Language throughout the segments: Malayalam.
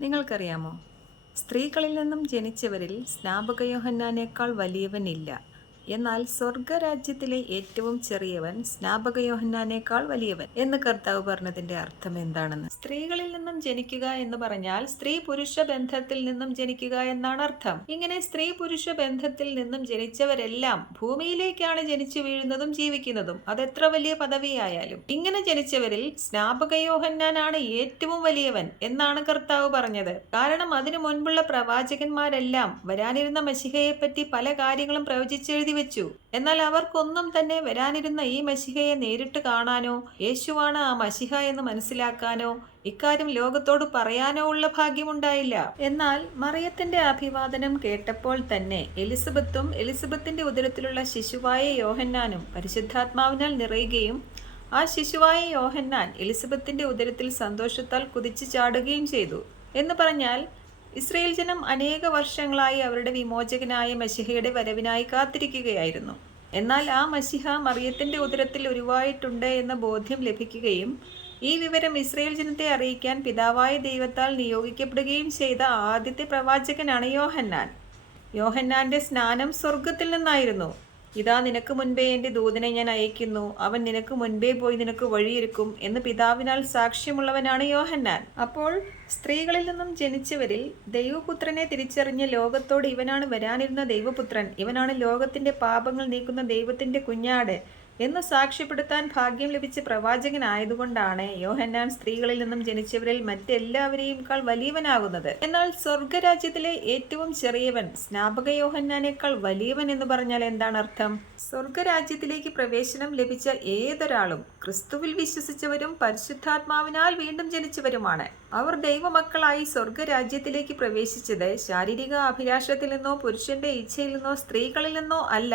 നിങ്ങൾക്കറിയാമോ? സ്ത്രീകളിൽ നിന്നും ജനിച്ചവരിൽ സ്നാപകയോഹന്നാനേക്കാൾ വലിയവനില്ല. എന്നാൽ സ്വർഗരാജ്യത്തിലെ ഏറ്റവും ചെറിയവൻ സ്നാപക സ്നാപകയോഹന്നാനേക്കാൾ വലിയവൻ എന്ന് കർത്താവ് പറഞ്ഞതിന്റെ അർത്ഥം എന്താണെന്ന്? സ്ത്രീകളിൽ നിന്നും ജനിക്കുക എന്ന് പറഞ്ഞാൽ സ്ത്രീ പുരുഷ ബന്ധത്തിൽ നിന്നും ജനിക്കുക എന്നാണ് അർത്ഥം. ഇങ്ങനെ സ്ത്രീ പുരുഷ ബന്ധത്തിൽ നിന്നും ജനിച്ചവരെല്ലാം ഭൂമിയിലേക്കാണ് ജനിച്ചു വീഴുന്നതും ജീവിക്കുന്നതും. അതെത്ര വലിയ പദവിയായാലും. ഇങ്ങനെ ജനിച്ചവരിൽ സ്നാപക യോഹന്നാനാണ് ഏറ്റവും വലിയവൻ എന്നാണ് കർത്താവ് പറഞ്ഞത്. കാരണം അതിനു മുൻപുള്ള പ്രവാചകന്മാരെല്ലാം വരാനിരുന്ന മഷിഹയെപ്പറ്റി പല കാര്യങ്ങളും പ്രവചിച്ചെഴുതി വെച്ചു. എന്നാൽ അവർക്കൊന്നും തന്നെ വരാനിരുന്ന ഈ മഷിഹയെ നേരിട്ട് കാണാനോ യേശുവാണ് ആ മഷിഹ എന്ന് മനസ്സിലാക്കാനോ ഇക്കാര്യം ലോകത്തോട് പറയാനോ ഉള്ള ഭാഗ്യമുണ്ടായില്ല. എന്നാൽ മറിയത്തിന്റെ അഭിവാദനം കേട്ടപ്പോൾ തന്നെ എലിസബത്തും എലിസബത്തിന്റെ ഉദരത്തിലുള്ള ശിശുവായ യോഹന്നാനും പരിശുദ്ധാത്മാവിനാൽ നിറയുകയും ആ ശിശുവായ യോഹന്നാൻ എലിസബത്തിന്റെ ഉദരത്തിൽ സന്തോഷത്താൽ കുതിച്ചു ചാടുകയും ചെയ്തു. എന്ന് പറഞ്ഞാൽ ഇസ്രയേൽ ജനം അനേക വർഷങ്ങളായി അവരുടെ വിമോചകനായ മഷിഹയുടെ വരവിനായി കാത്തിരിക്കുകയായിരുന്നു. എന്നാൽ ആ മഷിഹ മറിയത്തിന്റെ ഉദരത്തിൽ ഉരുവായിട്ടുണ്ട് എന്ന ബോധ്യം ലഭിക്കുകയും ഈ വിവരം ഇസ്രയേൽ ജനത്തെ അറിയിക്കാൻ പിതാവായ ദൈവത്താൽ നിയോഗിക്കപ്പെടുകയും ചെയ്ത ആദ്യത്തെ പ്രവാചകനാണ് യോഹന്നാൻ. യോഹന്നാന്റെ സ്നാനം സ്വർഗത്തിൽ നിന്നായിരുന്നു. ഇതാ നിനക്ക് മുൻപേ എന്റെ ദൂതനെ ഞാൻ അയക്കുന്നു. അവൻ നിനക്ക് മുൻപേ പോയി നിനക്ക് വഴിയൊരുക്കും എന്ന് പിതാവിനാൽ സാക്ഷ്യമുള്ളവനാണ് യോഹന്നാൻ. അപ്പോൾ സ്ത്രീകളിൽ നിന്നും ജനിച്ചവരിൽ ദൈവപുത്രനെ തിരിച്ചറിഞ്ഞ ലോകത്തോട് ഇവനാണ് വരാനിരുന്ന ദൈവപുത്രൻ. ഇവനാണ് ലോകത്തിന്റെ പാപങ്ങൾ നീക്കുന്ന ദൈവത്തിന്റെ കുഞ്ഞാട്. എന്ന് സാക്ഷ്യപ്പെടുത്താൻ ഭാഗ്യം ലഭിച്ച പ്രവാചകനായതുകൊണ്ടാണ് യോഹന്നാൻ സ്ത്രീകളിൽ നിന്നും ജനിച്ചവരിൽ മറ്റെല്ലാവരെയുംക്കാൾ വലിയവനാകുന്നത്. എന്നാൽ സ്വർഗരാജ്യത്തിലെ ഏറ്റവും ചെറിയവൻ സ്നാപക യോഹന്നാനേക്കാൾ വലിയവൻ എന്ന് പറഞ്ഞാൽ എന്താണ് അർത്ഥം? സ്വർഗരാജ്യത്തിലേക്ക് പ്രവേശനം ലഭിച്ച ഏതൊരാളും ക്രിസ്തുവിൽ വിശ്വസിച്ചവരും പരിശുദ്ധാത്മാവിനാൽ വീണ്ടും ജനിച്ചവരുമാണ്. അവർ ദൈവമക്കളായി സ്വർഗരാജ്യത്തിലേക്ക് പ്രവേശിച്ചത് ശാരീരിക അഭിലാഷത്തിൽ നിന്നോ പുരുഷന്റെ ഇച്ഛയിൽ നിന്നോ സ്ത്രീകളിൽ നിന്നോ അല്ല.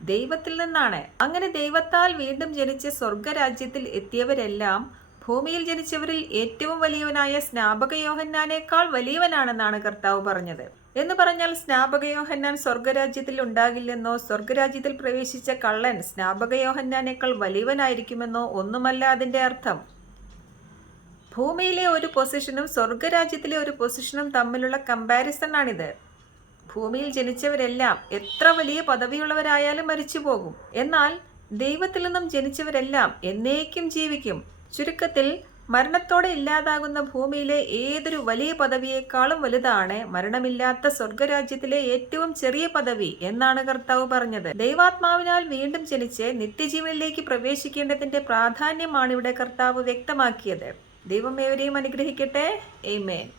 ദൈവത്തിൽ നിന്നാണ്. അങ്ങനെ ദൈവത്താൽ വീണ്ടും ജനിച്ച് സ്വർഗരാജ്യത്തിൽ എത്തിയവരെല്ലാം ഭൂമിയിൽ ജനിച്ചവരിൽ ഏറ്റവും വലിയവനായ സ്നാപക യോഹന്നാനേക്കാൾ വലിയവനാണെന്നാണ് കർത്താവ് പറഞ്ഞത്. എന്ന് പറഞ്ഞാൽ സ്നാപക യോഹന്നാൻ സ്വർഗരാജ്യത്തിൽ ഉണ്ടാകില്ലെന്നോ സ്വർഗരാജ്യത്തിൽ പ്രവേശിച്ച കള്ളൻ സ്നാപക യോഹന്നാനേക്കാൾ വലിയവനായിരിക്കുമെന്നോ ഒന്നുമല്ല അതിന്റെ അർത്ഥം. ഭൂമിയിലെ ഒരു പൊസിഷനും സ്വർഗരാജ്യത്തിലെ ഒരു പൊസിഷനും തമ്മിലുള്ള കമ്പാരിസൺ ആണിത് ഭൂമിയിൽ ജനിച്ചവരെല്ലാം എത്ര വലിയ പദവിയുള്ളവരായാലും മരിച്ചു പോകും. എന്നാൽ ദൈവത്തിൽ നിന്നും ജനിച്ചവരെല്ലാം എന്നേക്കും ജീവിക്കും. ചുരുക്കത്തിൽ മരണത്തോടെ ഇല്ലാതാകുന്ന ഭൂമിയിലെ ഏതൊരു വലിയ പദവിയേക്കാളും വലുതാണ് മരണമില്ലാത്ത സ്വർഗരാജ്യത്തിലെ ഏറ്റവും ചെറിയ പദവി എന്നാണ് കർത്താവ് പറഞ്ഞത്. ദൈവാത്മാവിനാൽ വീണ്ടും ജനിച്ച് നിത്യജീവനിലേക്ക് പ്രവേശിക്കേണ്ടതിന്റെ പ്രാധാന്യമാണ് ഇവിടെ കർത്താവ് വ്യക്തമാക്കിയത്. ദൈവം ഏവരെയും അനുഗ്രഹിക്കട്ടെ. എയ്മേൻ